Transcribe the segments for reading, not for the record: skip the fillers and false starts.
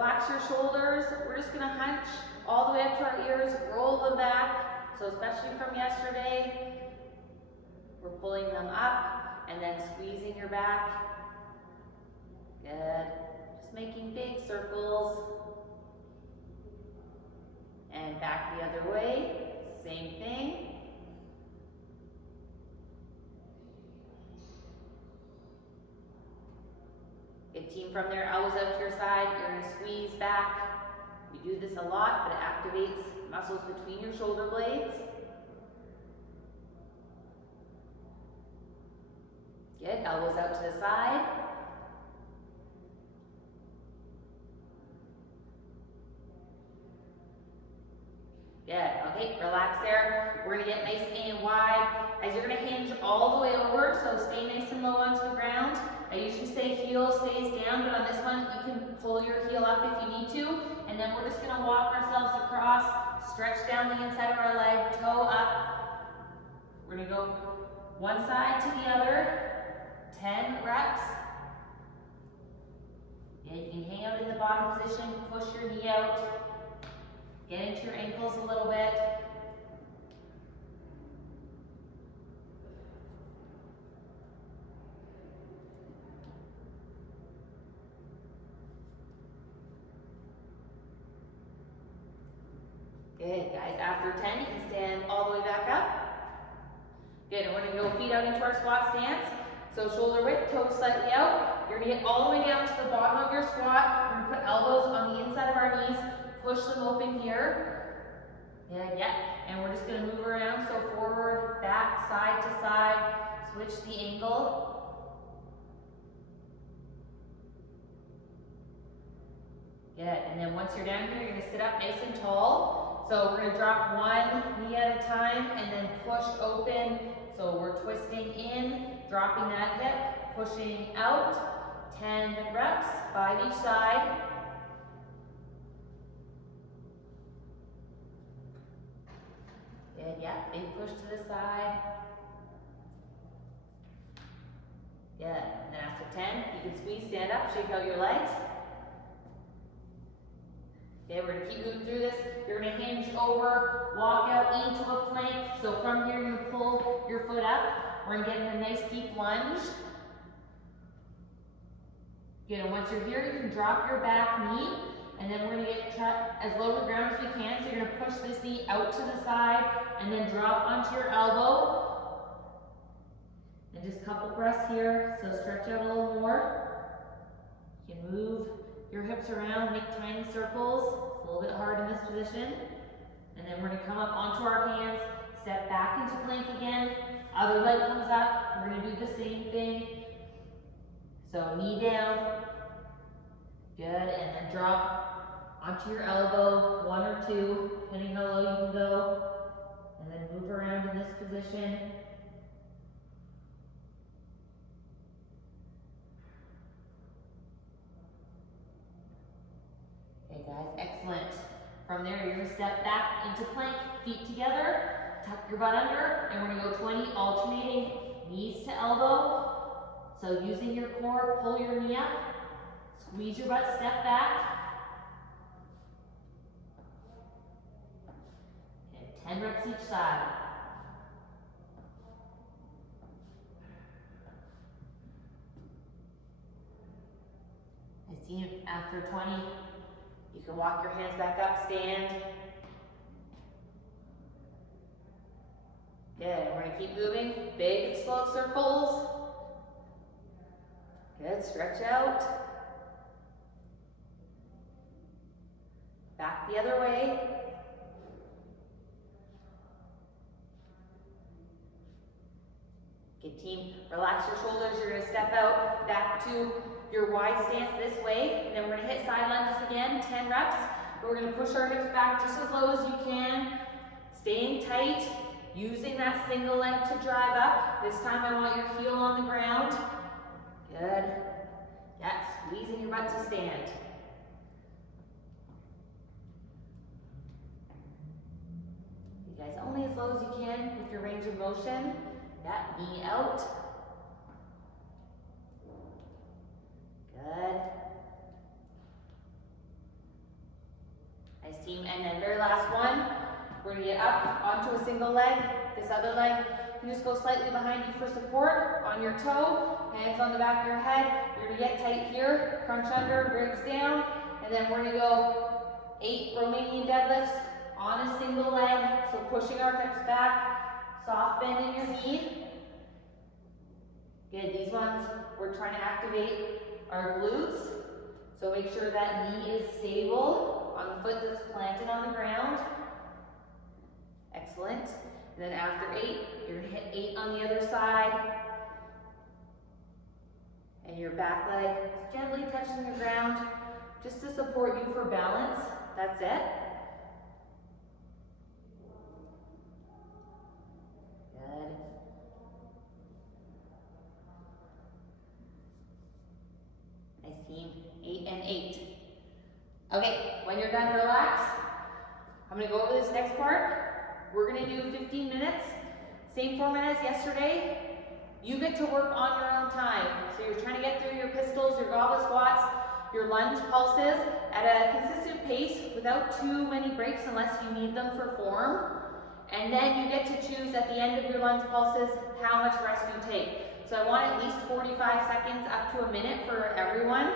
relax your shoulders. We're just gonna hunch all the way up to our ears, roll them back. So especially from yesterday, we're pulling them up and then squeezing your back. Good. Just making big circles. And back the other way, same thing. Good, team. From there, elbows out to your side, you're gonna squeeze back. We do this a lot, but it activates muscles between your shoulder blades. Good, elbows out to the side. Good, okay, relax there. We're gonna get nice and wide as you're gonna hinge all the way over, so stay nice and low onto the ground. I usually say heel stays down, but on this one, you can pull your heel up if you need to, and then we're just gonna walk ourselves across, stretch down the inside of our leg, toe up. We're gonna go one side to the other, 10 reps. Yeah, you can hang out in the bottom position, push your knee out. Get into your ankles a little bit. Good, guys. After 10, you can stand all the way back up. Good, and we're gonna go feet out into our squat stance. So shoulder width, toes slightly out. You're gonna get all the way down to the bottom of your squat. We're gonna put elbows on the inside of our knees. Push them open here. Yeah. And we're just gonna move around. So forward, back, side to side. Switch the angle. Good. And then once you're down here, you're gonna sit up nice and tall. So we're gonna drop one knee at a time and then push open. So we're twisting in, dropping that hip, pushing out. 10 reps, 5 each side. Good, yeah, big push to the side. Good, and then after 10, you can squeeze, stand up, shake out your legs. Okay, we're gonna keep moving through this. You're gonna hinge over, walk out into a plank. So from here, you pull your foot up. We're gonna get in a nice deep lunge. Good, and once you're here, you can drop your back knee. And then we're gonna get as low to the ground as we can. So you're gonna push this knee out to the side and then drop onto your elbow. And just a couple breaths here. So stretch out a little more. You can move your hips around, make tiny circles. It's a little bit hard in this position. And then we're gonna come up onto our hands, step back into plank again. Other leg comes up. We're gonna do the same thing. So knee down. Good, and then drop onto your elbow, 1 or 2, depending how low you can go. And then move around in this position. Okay guys, excellent. From there, you're gonna step back into plank, feet together, tuck your butt under, and we're gonna go 20, alternating knees to elbow. So using your core, pull your knee up, squeeze your butt, step back. And 10 reps each side. I see you after 20. You can walk your hands back up, stand. Good, we're gonna keep moving. Big, slow circles. Good, stretch out. Back the other way. Good, team. Relax your shoulders. You're gonna step out back to your wide stance this way. And then we're gonna hit side lunges again, 10 reps. We're gonna push our hips back just as low as you can. Staying tight, using that single leg to drive up. This time I want your heel on the ground. Good. Yeah, squeezing your butt to stand. You guys, only as low as you can with your range of motion. That knee out. Good. team. And then very last one, we're gonna get up onto a single leg. This other leg, you just go slightly behind you for support on your toe, hands on the back of your head. You're gonna get tight here, crunch under, ribs down, and then we're gonna go 8 Romanian deadlifts on a single leg. So pushing our hips back, soft bend in your knee. Good, these ones, we're trying to activate our glutes. So make sure that knee is stable on the foot that's planted on the ground. Excellent. And then after 8, you're gonna hit 8 on the other side. And your back leg is gently touching the ground just to support you for balance. That's it. Good. Nice team. 8 and 8. Okay, when you're done, relax. I'm gonna go over this next part. We're gonna do 15 minutes. Same format as yesterday. You get to work on your own time. So you're trying to get through your pistols, your goblet squats, your lunge pulses at a consistent pace without too many breaks unless you need them for form. And then you get to choose at the end of your lunge pulses how much rest you take. So I want at least 45 seconds up to a minute for everyone.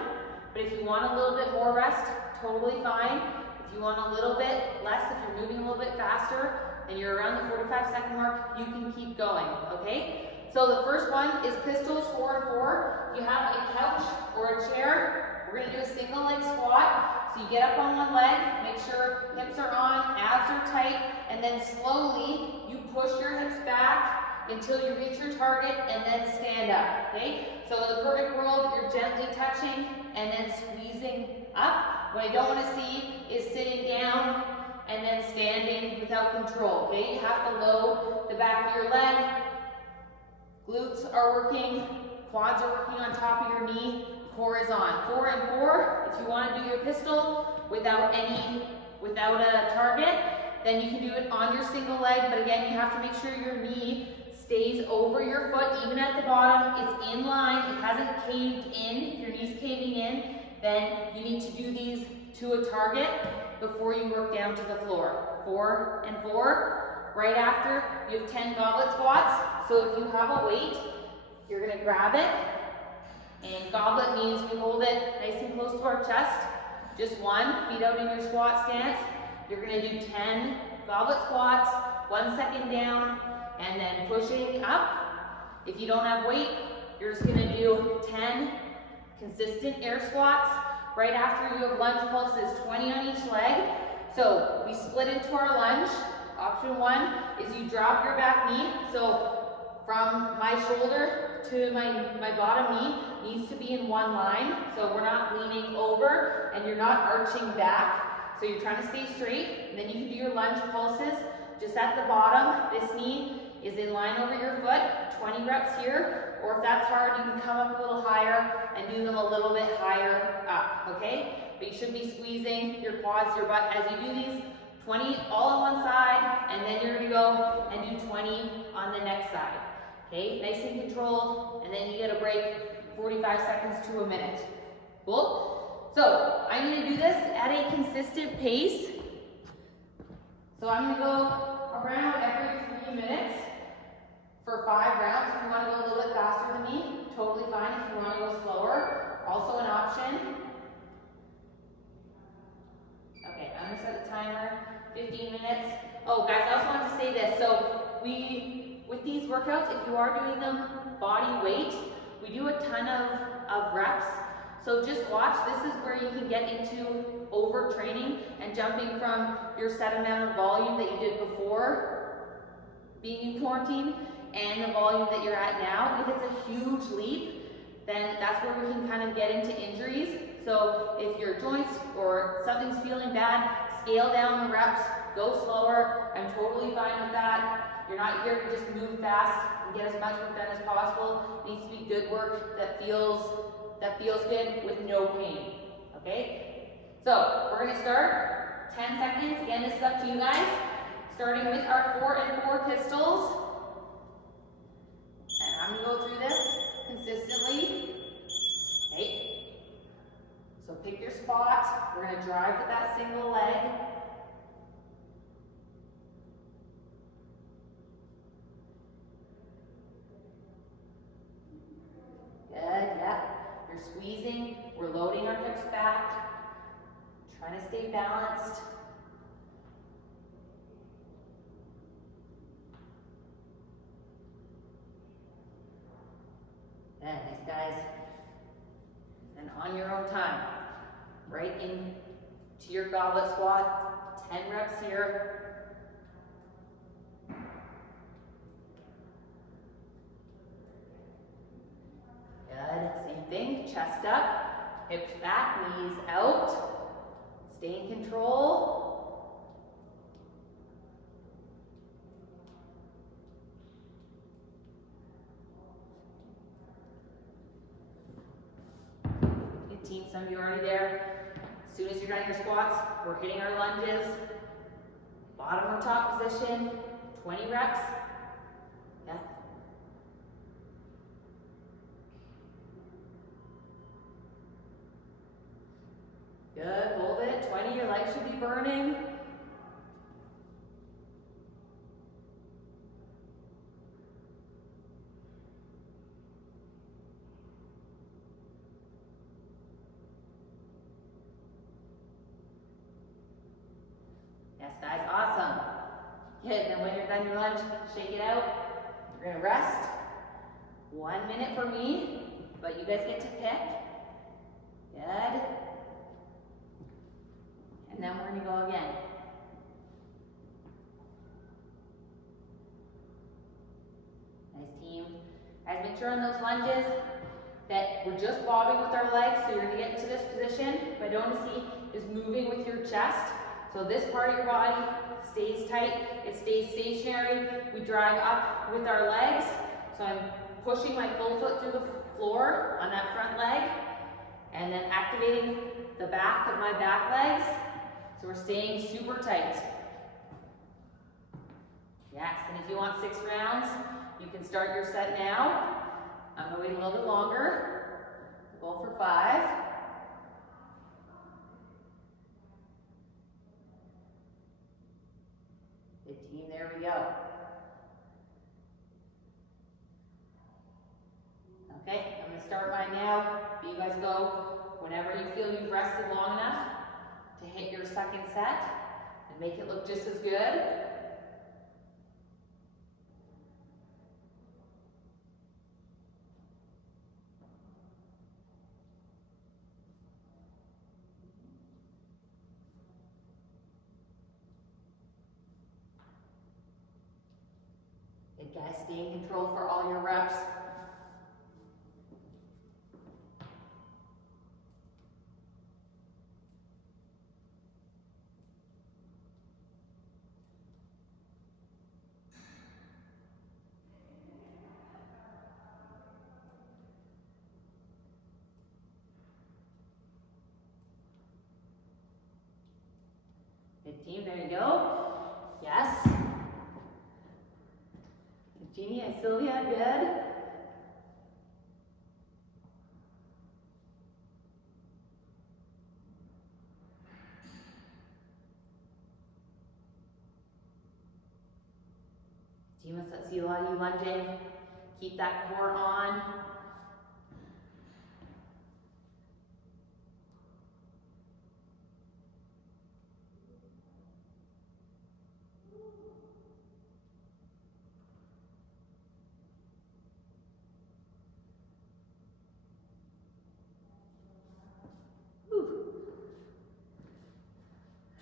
But if you want a little bit more rest, totally fine. If you want a little bit less, if you're moving a little bit faster, and you're around the 45-second mark, you can keep going, okay? So the first one is pistols 4 and 4. If you have a couch or a chair, we're gonna do a single leg squat. So you get up on one leg, make sure hips are on, abs are tight, and then slowly you push your hips back until you reach your target and then stand up, okay? So in the perfect world, you're gently touching and then squeezing up. What I don't wanna see is sitting down and then standing without control, okay? You have to load the back of your leg. Glutes are working, quads are working on top of your knee, core is on. 4 and 4, if you want to do your pistol without a target, then you can do it on your single leg, but again, you have to make sure your knee stays over your foot, even at the bottom, it's in line, it hasn't caved in. If your knee's caving in, then you need to do these to a target before you work down to the floor. 4 and 4. Right after, you have 10 goblet squats. So if you have a weight, you're gonna grab it. And goblet means we hold it nice and close to our chest. Just 1, feet out in your squat stance. You're gonna do 10 goblet squats, 1 second down, and then pushing up. If you don't have weight, you're just gonna do 10 consistent air squats. Right after, you have lunge pulses, 20 on each leg. So we split into our lunge. Option 1 is you drop your back knee. So from my shoulder to my bottom knee needs to be in one line. So we're not leaning over and you're not arching back. So you're trying to stay straight. And then you can do your lunge pulses just at the bottom. This knee is in line over your foot, 20 reps here. Or if that's hard, you can come up a little higher and do them a little bit higher up, okay? But you should be squeezing your quads, your butt as you do these. 20 all on one side, and then you're gonna go and do 20 on the next side. Okay, nice and controlled, and then you get a break, 45 seconds to a minute. Cool? So, I'm gonna do this at a consistent pace. So I'm gonna go around every 3 minutes for 5 rounds. If you wanna go a little bit faster than me, totally fine. If you wanna go slower, also an option. Okay, I'm gonna set the timer, 15 minutes. Oh guys, I also wanted to say this. So with these workouts, if you are doing them body weight, we do a ton of reps. So just watch, this is where you can get into overtraining and jumping from your set amount of volume that you did before being in quarantine and the volume that you're at now. If it's a huge leap, then that's where we can kind of get into injuries. So if your joints or something's feeling bad, scale down the reps, go slower. I'm totally fine with that. You're not here to just move fast and get as much work done as possible. It needs to be good work that feels good with no pain, okay? So we're gonna start 10 seconds. Again, this is up to you guys. Starting with our 4 and 4 pistols. And I'm gonna go through this consistently. Okay. So pick your spot. We're gonna drive with that single leg. We're loading our hips back, trying to stay balanced. Yeah, nice guys. And on your own time, right into your goblet squat, 10 reps here. Good, same thing, chest up, hips back, knees out. Stay in control. Good team, some of you are already there. As soon as you're done your squats, we're hitting our lunges. Bottom or top position, 20 reps. Yeah. Good, hold it, 20, your legs should be burning. Yes guys, awesome. Good, then when you're done your lunge, shake it out. You're gonna rest. 1 minute for me, but you guys get to pick. Good. And then we're gonna go again. Nice team. Guys, make sure on those lunges that we're just bobbing with our legs, so you're gonna get into this position. What I don't want to see is moving with your chest. So this part of your body stays tight, it stays stationary. We drive up with our legs. So I'm pushing my full foot through the floor on that front leg, and then activating the back of my back legs. So we're staying super tight. Yes, and if you want 6 rounds, you can start your set now. I'm gonna wait a little bit longer. We'll go for 5. Good team, there we go. Okay, I'm gonna start mine now. You guys go whenever you feel you've rested long enough to hit your second set and make it look just as good. Good guys, stay in control for all your reps. Good team, there you go. Yes. Jeannie and Sylvia, good. Team, let's see a lot of you lunging. Keep that core on.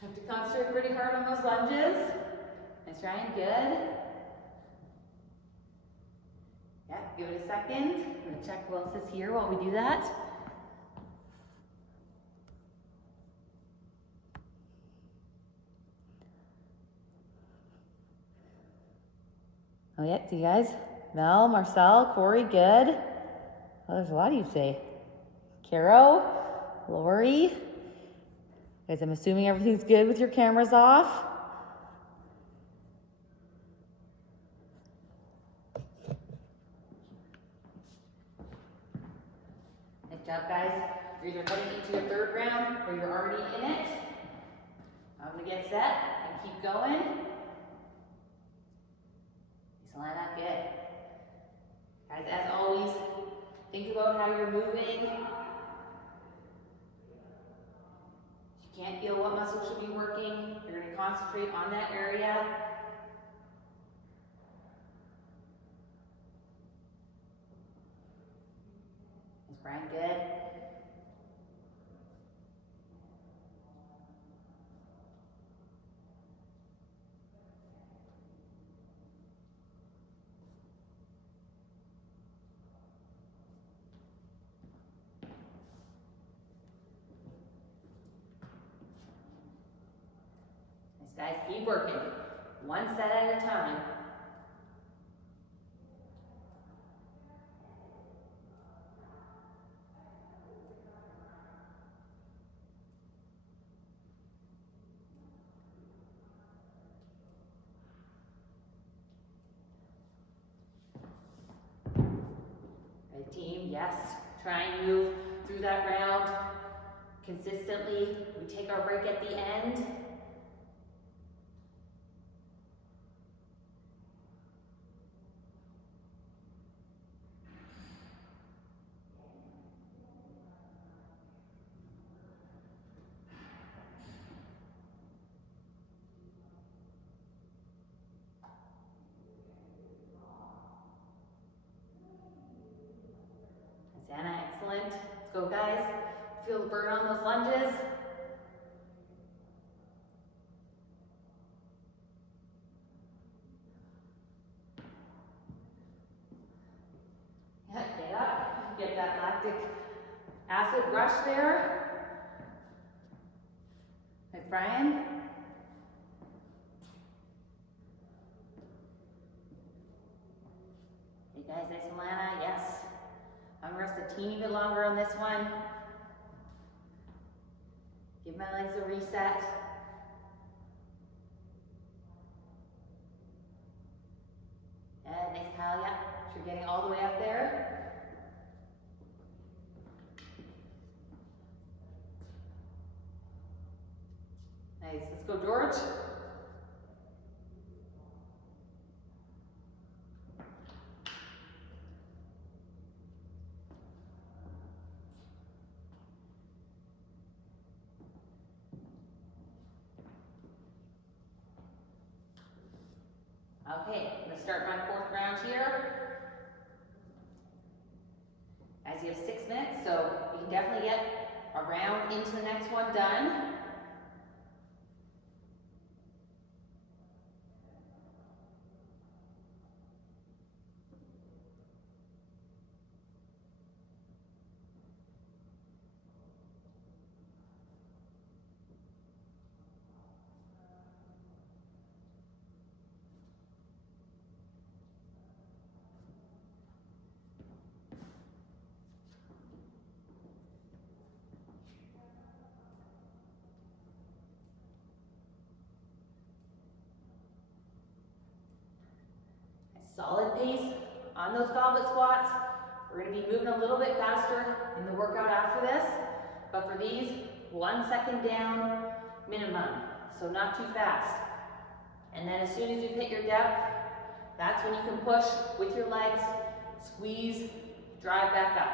Have to concentrate pretty hard on those lunges. Nice, Ryan, good. Yeah, give it a second. I'm gonna check who else is here while we do that. Oh yeah, see you guys. Mel, Marcel, Corey, good. Oh, there's a lot of you today. Caro, Lori. Guys, I'm assuming everything's good with your cameras off. Nice job, guys. You're either heading into your 3rd round or you're already in it. I'm gonna get set and keep going. Just line up good. Guys, as always, think about how you're moving. muscle should be working. You're going to concentrate on that area. Is Brian good? Guys, keep working, one set at a time. Right, team, yes, try and move through that round consistently. We take our break at the end. Anna, excellent. Let's go, guys. Feel the burn on those lunges. Yeah, get up. Get that lactic acid rush there. Right, Brian. Hey guys, nice and Lana, yes. I'm gonna rest a teeny bit longer on this one. Give my legs a reset. Yeah, nice pal, yeah. You're getting all the way up there. Nice, let's go, George. Okay, I'm gonna start my fourth round here. As you have 6 minutes, so you can definitely get a round into the next one done. Solid pace on those goblet squats. We're going to be moving a little bit faster in the workout after this, but for these, 1 second down minimum, so not too fast. And then as soon as you hit your depth, that's when you can push with your legs, squeeze, drive back up.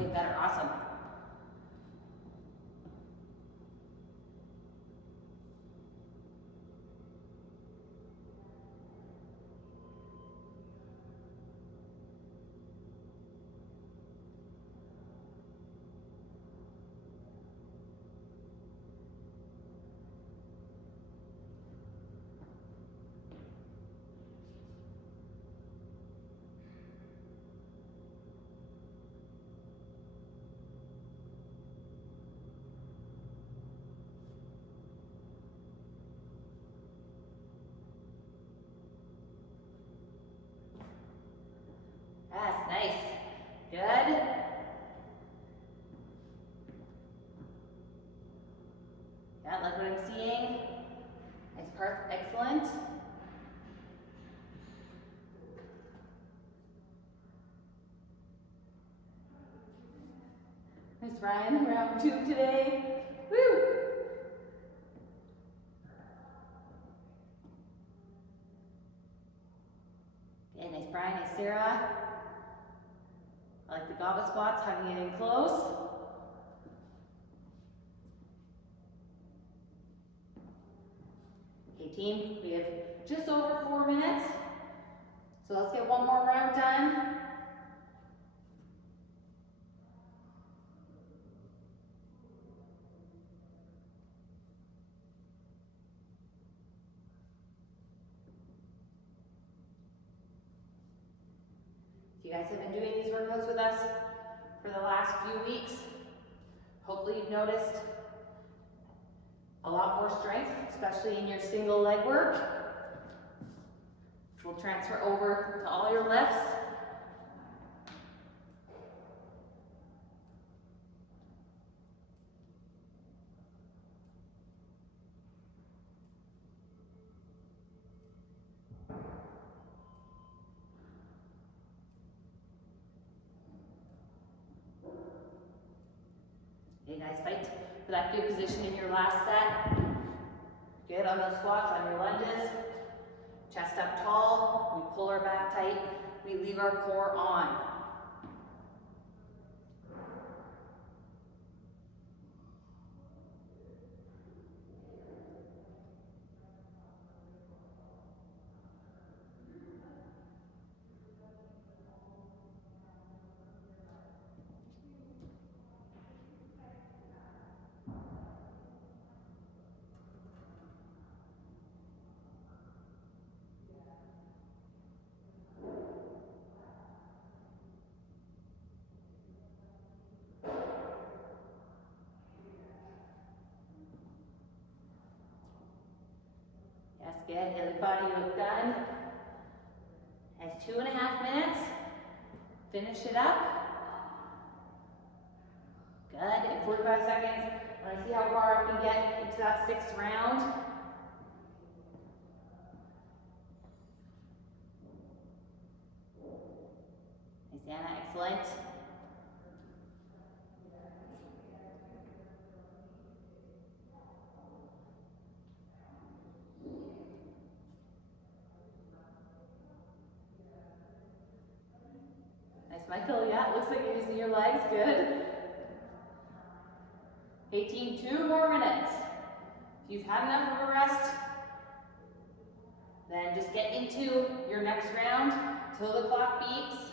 Okay, better, awesome. Yes, nice. Good. Yeah, like what I'm seeing. Nice, perfect, excellent. Nice, Ryan, round 2 today. Woo! Okay, nice, Brian, nice, Sarah. I like the goblet squats, hugging it in close. Okay team, we have just over 4 minutes. So let's get one more round done. If you guys have been doing these workouts with us for the last few weeks, hopefully you've noticed a lot more strength, especially in your single leg work, which will transfer over to all your lifts. Okay guys, fight for that good position in your last set. Good on those squats, on your lunges. Chest up tall, we pull our back tight, we leave our core on. Yes, good. Everybody, you look done. That's 2.5 minutes. Finish it up. Good. In 45 seconds, I want to see how far I can get into that 6th round. Nice, Anna. Excellent. Michael, yeah, it looks like you're using your legs, good. Okay team, 2 more minutes. If you've had enough of a rest, then just get into your next round till the clock beeps.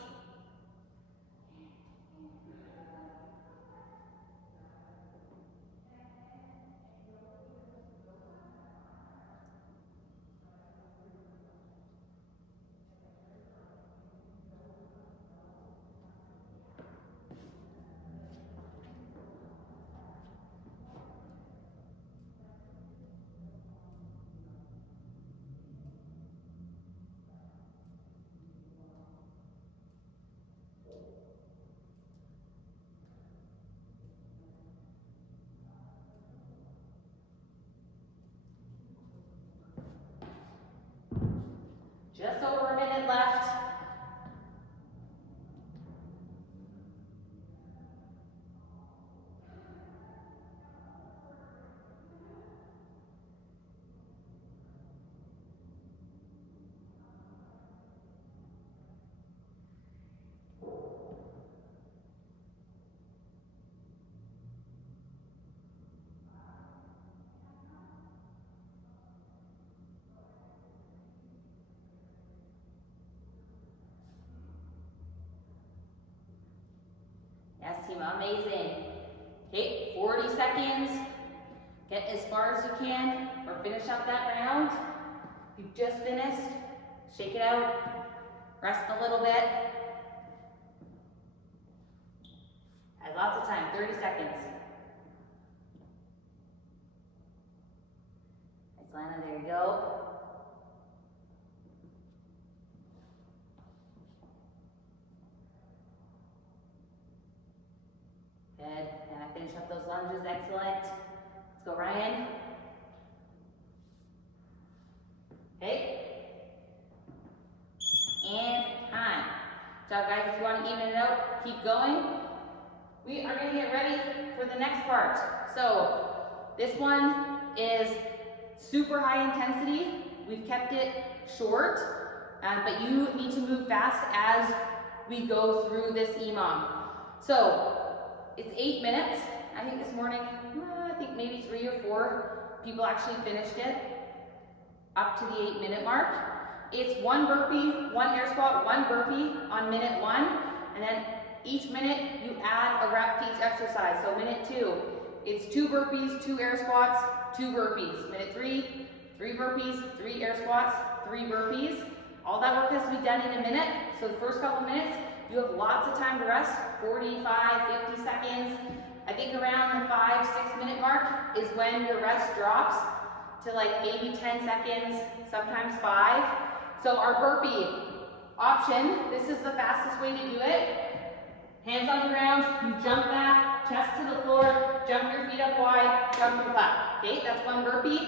Just over a minute left. Yes, team, amazing. Okay, 40 seconds. Get as far as you can or finish up that round. You've just finished. Shake it out. Rest a little bit. Has lots of time, 30 seconds. Nice, Lana, there you go. Good, and I finish up those lunges, excellent. Let's go, Ryan. Okay. And time. So guys, if you want to even it out, keep going. We are going to get ready for the next part. So this one is super high intensity. We've kept it short, but you need to move fast as we go through this EMOM. So it's 8 minutes. I think this morning, I think maybe 3 or 4 people actually finished it up to the 8-minute mark. It's 1 burpee, 1 air squat, 1 burpee on minute 1, and then each minute you add a rep to each exercise. So minute 2, it's 2 burpees, 2 air squats, 2 burpees. Minute 3, 3 burpees, 3 air squats, 3 burpees. All that work has to be done in a minute. So the first couple minutes, you have lots of time to rest, 45, 50 seconds. I think around the 5-6 minute mark is when your rest drops to like maybe 10 seconds, sometimes 5. So our burpee option, this is the fastest way to do it. Hands on the ground, you jump back, chest to the floor, jump your feet up wide, jump and clap. Okay, that's 1 burpee.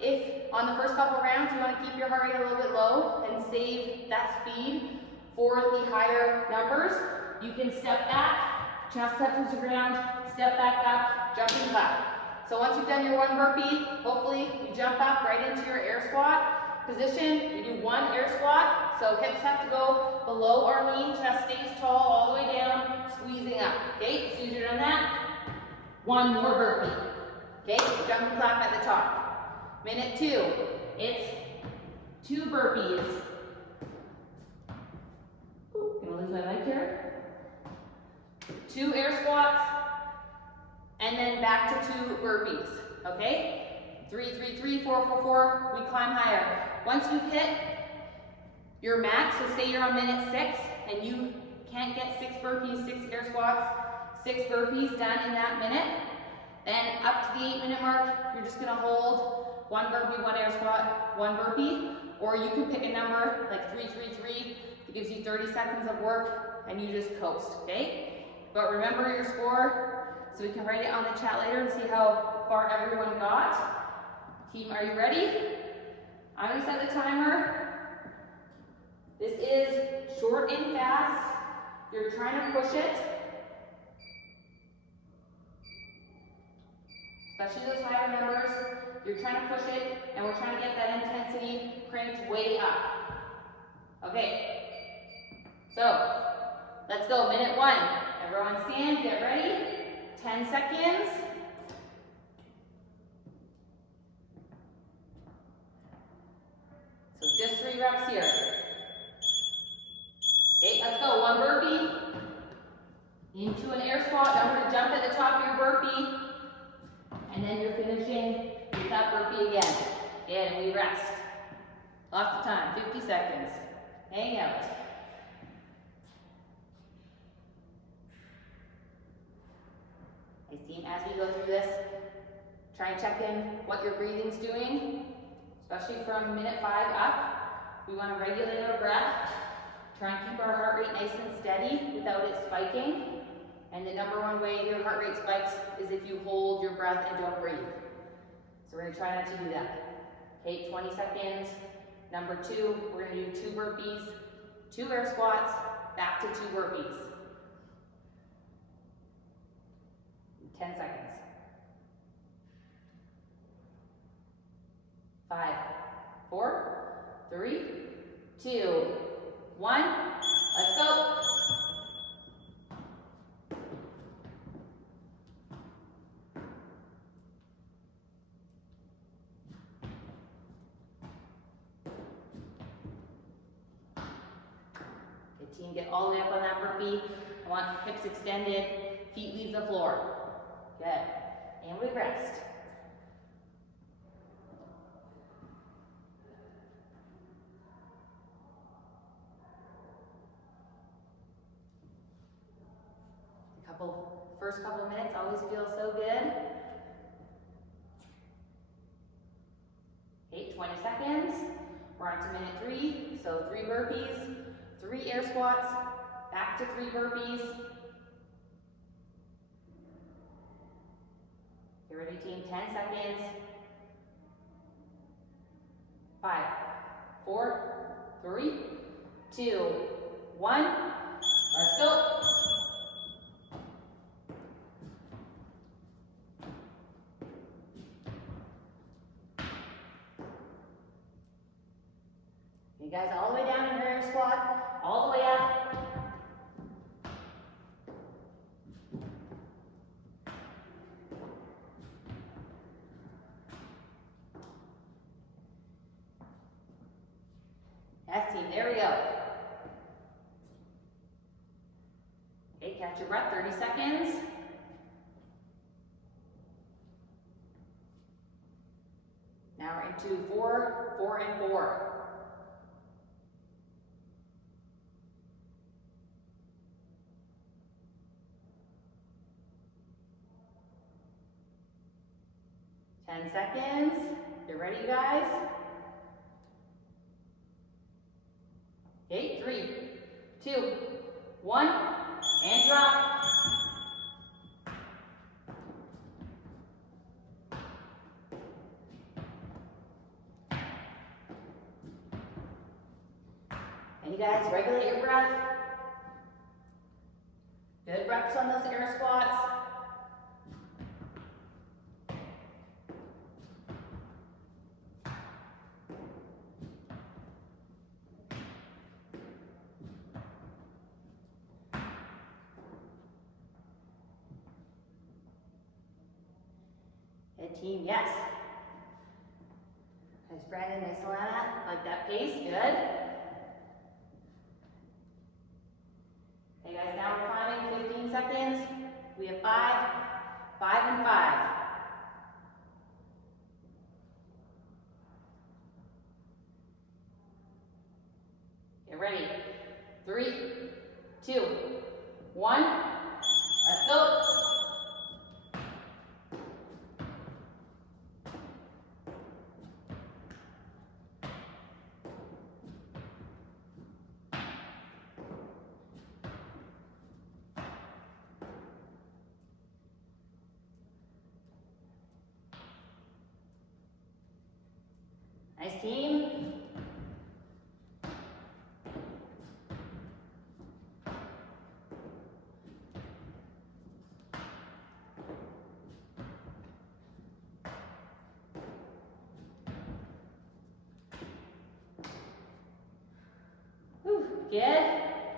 If on the first couple rounds you want to keep your heart rate a little bit low and save that speed for the higher numbers, you can step back, chest touches the ground, step back up, jump and clap. So once you've done your 1 burpee, hopefully you jump up right into your air squat position. You do 1 air squat, so hips have to go below our knee, chest stays tall all the way down, squeezing up. Okay, as soon as you're done that, 1 more burpee. Okay, jump and clap at the top. Minute 2, it's 2 burpees. Ooh, gonna lose my mic here. 2 air squats, and then back to 2 burpees. Okay? 3, 3, 3, 4, 4, 4, we climb higher. Once you've hit your max, so say you're on minute 6 and you can't get 6 burpees, 6 air squats, 6 burpees done in that minute, then up to the 8-minute mark, you're just gonna hold 1 burpee, 1 air squat, 1 burpee, or you can pick a number like 3, 3, 3, it gives you 30 seconds of work and you just coast, okay? But remember your score so we can write it on the chat later and see how far everyone got. Team, are you ready? I'm gonna set the timer. This is short and fast. You're trying to push it. Especially those higher numbers. You're trying to push it, and we're trying to get that intensity cranked way up. Okay. So, let's go. Minute 1. Everyone stand, get ready. 10 seconds. So just 3 reps here. Okay, let's go. 1 burpee. Into an air squat. Now we're going to jump at the top of your burpee. And then you're finishing with that burpee again. And we rest. Lots of time. 50 seconds. Hang out. Nice team. As we go through this, try and check in what your breathing's doing. Especially from minute 5 up, we want to regulate our breath, try and keep our heart rate nice and steady without it spiking. And the #1 way your heart rate spikes is if you hold your breath and don't breathe. So we're going to try not to do that. Okay, 20 seconds. Number 2, we're going to do 2 burpees, 2 air squats, back to 2 burpees. 10 seconds. 5, 4, 3, 2, 1. Let's go. Good team, get all the way up on that burpee. I want hips extended, feet leave the floor. Good. And we rest. First couple of minutes always feel so good. Okay, 20 seconds. We're on to minute 3. So 3 burpees, 3 air squats, back to 3 burpees. Get ready, team. 10 seconds. 5, 4, 3, 2, 1. Let's go. You guys all the way down in your air squat, all the way up. team. There we go. Okay, catch your breath, 30 seconds. Now we're into 4, 4, and 4. Ten seconds. You ready, you guys? Okay, 3, 2, 1, and drop. And you guys regulate your breath. Good reps on those air squats. Good team, yes. Nice, Brandon, nice, Alana. Like that pace, good. Okay guys, now we're climbing, 15 seconds. We have 5, 5, and 5. Get ready. 3, 2, 1. Let's go. Nice team. Whew, good.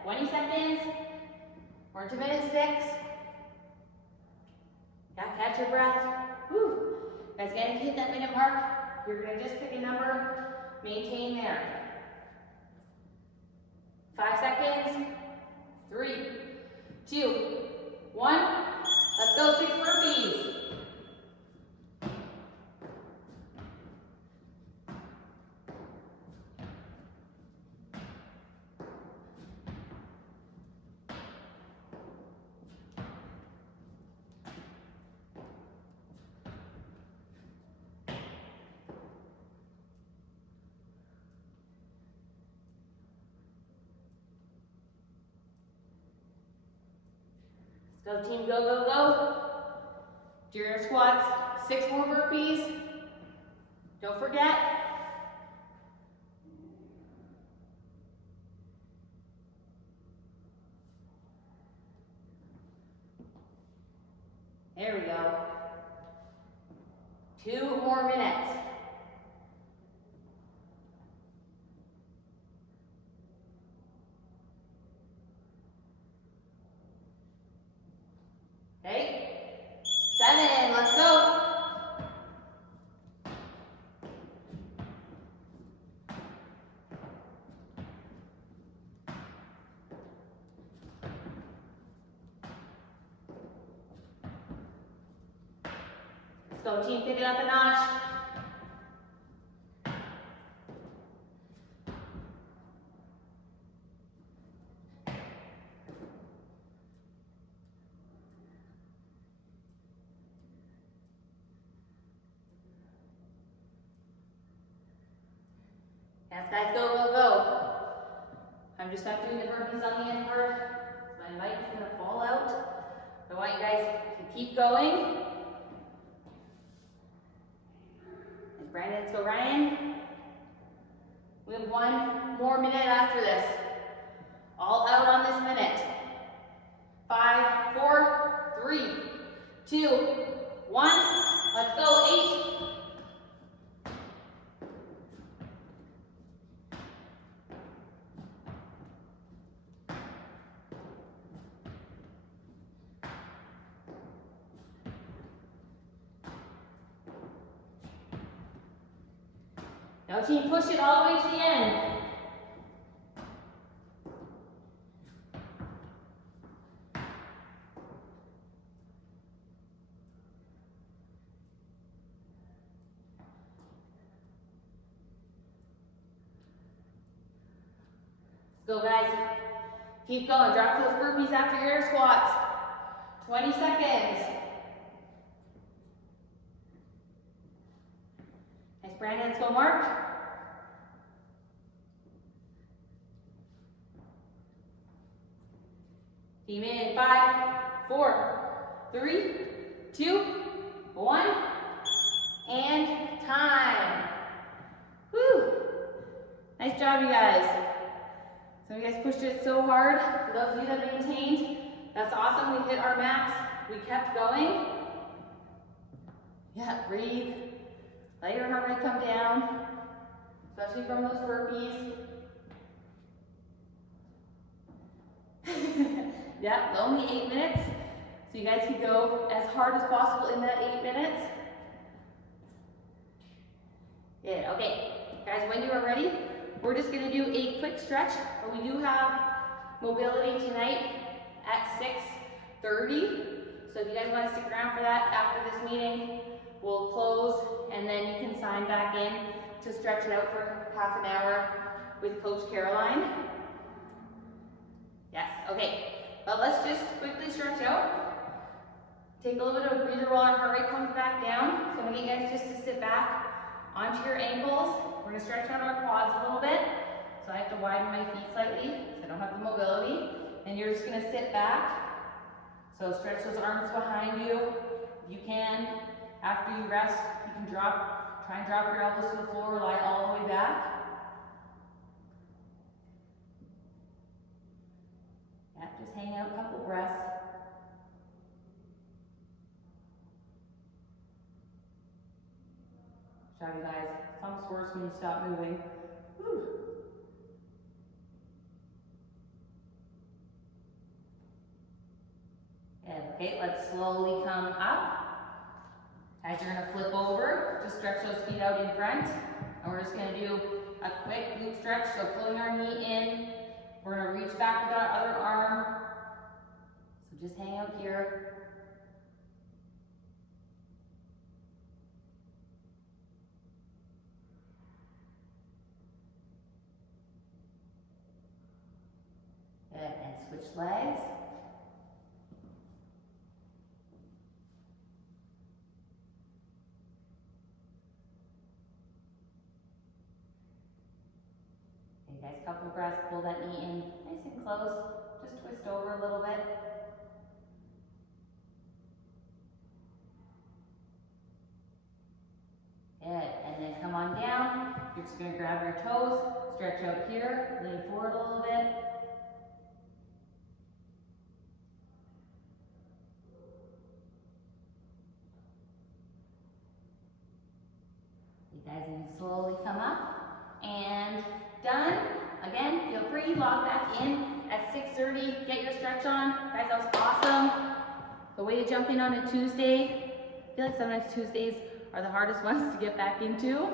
20 seconds. We're into minute 6. Gotta catch your breath. Whew. Guys, gotta hit that minute mark. You're going to just pick a number, maintain there. 5 seconds. 3, 2, 1. Let's go, 6 burpees. Go team, go, go, go. Do your squats, 6 more burpees. Don't forget. There we go. 2 more minutes. Okay, 7, let's go. Let's go team, pick it up a notch. Yes, guys, go, go, go. I'm just not doing the burpees on the end part. My mic is going to fall out. I want you guys to keep going. And Brandon, let's go, Ryan. We have 1 more minute after this. All out on this minute. 5, 4, 3, 2, 1. Let's go, 8. Now team, push it all the way to the end. Let's go, guys. Keep going. Drop those burpees after your air squats. 20 seconds. Nice, Brandon. Let's go, Mark. Team in 5, 4, 3, 2, 1, and time. Woo! Nice job, you guys. Some of you guys pushed it so hard. For those of you that maintained, that's awesome. We hit our max. We kept going. Yeah, breathe. Let your heart rate come down, especially from those burpees. Yeah, only 8 minutes. So you guys can go as hard as possible in that 8 minutes. Good, okay. Guys, when you are ready, we're just gonna do a quick stretch, but we do have mobility tonight at 6:30. So if you guys wanna stick around for that after this meeting, we'll close and then you can sign back in to stretch it out for half an hour with Coach Caroline. Yes, okay. But let's just quickly stretch out. Take a little bit of a breather while our heart rate comes back down. So I'm gonna get you guys just to sit back onto your ankles. We're gonna stretch out our quads a little bit. So I have to widen my feet slightly so I don't have the mobility. And you're just gonna sit back. So stretch those arms behind you. If you can, after you rest, you can try and drop your elbows to the floor, lie all the way back. Yeah, just hang out a couple breaths. Good job, you guys. It's almost worse when you stop moving. Whew. Good. Okay, let's slowly come up. As you're gonna flip over, just stretch those feet out in front. And we're just gonna do a quick glute stretch. So pulling our knee in. We're gonna reach back with our other arm. So just hang out here. Good, and switch legs. Okay, guys, couple breaths, pull that knee in nice and close. Just twist over a little bit. Good, and then come on down. You're just gonna grab your toes, stretch out here, lean forward a little bit. You guys can slowly come up and done. Again, feel free, log back in at 6:30, get your stretch on. Guys, that was awesome. The way to jump in on a Tuesday, I feel like sometimes Tuesdays are the hardest ones to get back into.